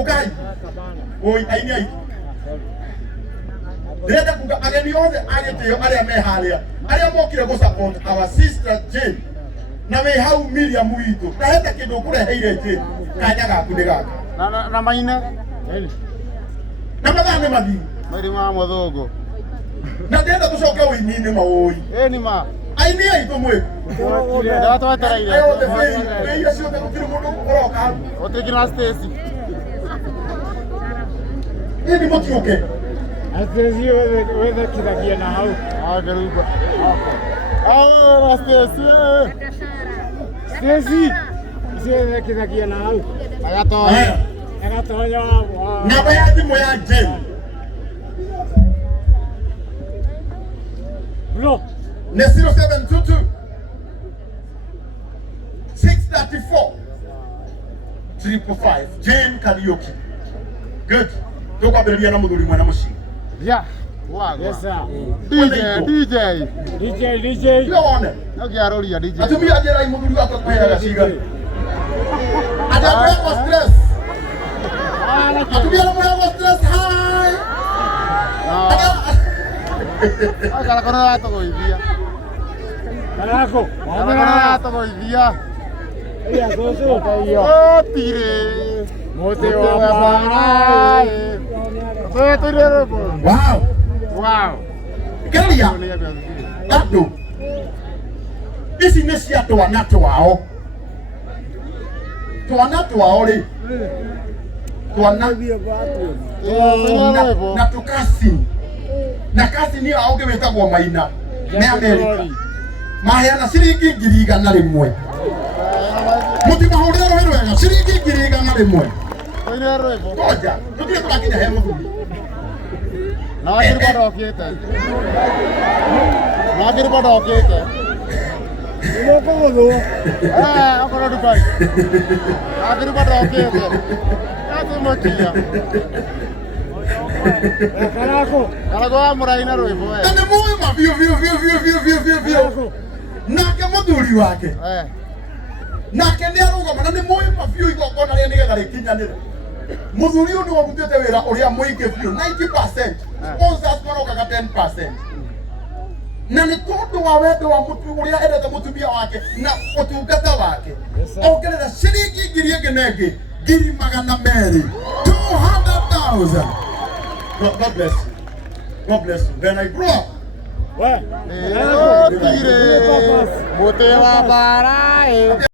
Okay. Oi, aini ai. Ndĩrenda kuga ageni othe a gĩtĩo arĩa me harĩa arĩa mokire gũ support our sister Jane na wĩ hau Miriam witũ ndahete kĩndũ ũkũreheire Jane kanya gaku nĩ gaka na maina na mathaa nĩ mathiu mairi ma mũthũngũ na ndĩrenda tũcoke ũini-inĩ maũi ni ma aini aitũ mwĩ twatwetereire othe wĩ iria ciothe gũtirĩ mũndũ ũroka hau ũtĩkĩ na Stacy ni mũtiũke Atezi wewe kidagia na hau. Garuba. Stacy. Stacy. Wewe kidagia na hau. Agatonya. Agatonya. Namba ya thimũ ya Jane. Bro. Nĩ 0722 634 555 Jane Karaoke. Good. Tũkwambĩrĩria na mũthuri mwena mũciĩ. Yeah. Wow. Yes sir. DJ. Yone. Ngiaroria DJ. Atumia njĩra mũthuri wake kwĩraga ciga. Atakwenda stress. Atumia mũrego stress hai. Agora kona togoithia. Karako. Kona togoithia. Iya gozo. Oh tire. Mote wa bara. Wow. Kelia. Andu. Ici nĩ cia twana twao. Twana twao rĩ. Twana na tukasi. Na kasi ni ao ngĩwĩtagwo Maina. Nĩ Amerika. Maheana ciringi 100,000. Mũtimahũrĩre rũhĩ rwega ciringi 100,000. Koja, tũtige tũrakinya he mũthuri. Nagĩrĩba ndokĩte. Nĩũkũgũthwo. Akorwo ndukai. Nagĩrĩba ndokĩte. Atũmũkia. Karako wa mũraina rwĩmbo we. Na nĩ mũĩ ma biũ. Nake mũthuri wake. Nake nĩ arũgama na nĩ mũĩ ma biũ igongona rĩa nĩgetha rĩkinyanĩre. Muthuri ũyũ nĩ wamutĩte wĩra ũrĩa mũingĩ biũ 90%. Sponsors marokaga 10%. Na nĩ tondũ wa wendo wa ũrĩa endete mũtumia wake na ũtungata wake. Ongerera ciringi 1,000 na ĩngĩ 200,000. 200,000. God bless you. God bless you. When I grow up. Tire. Mũtĩ wa bara.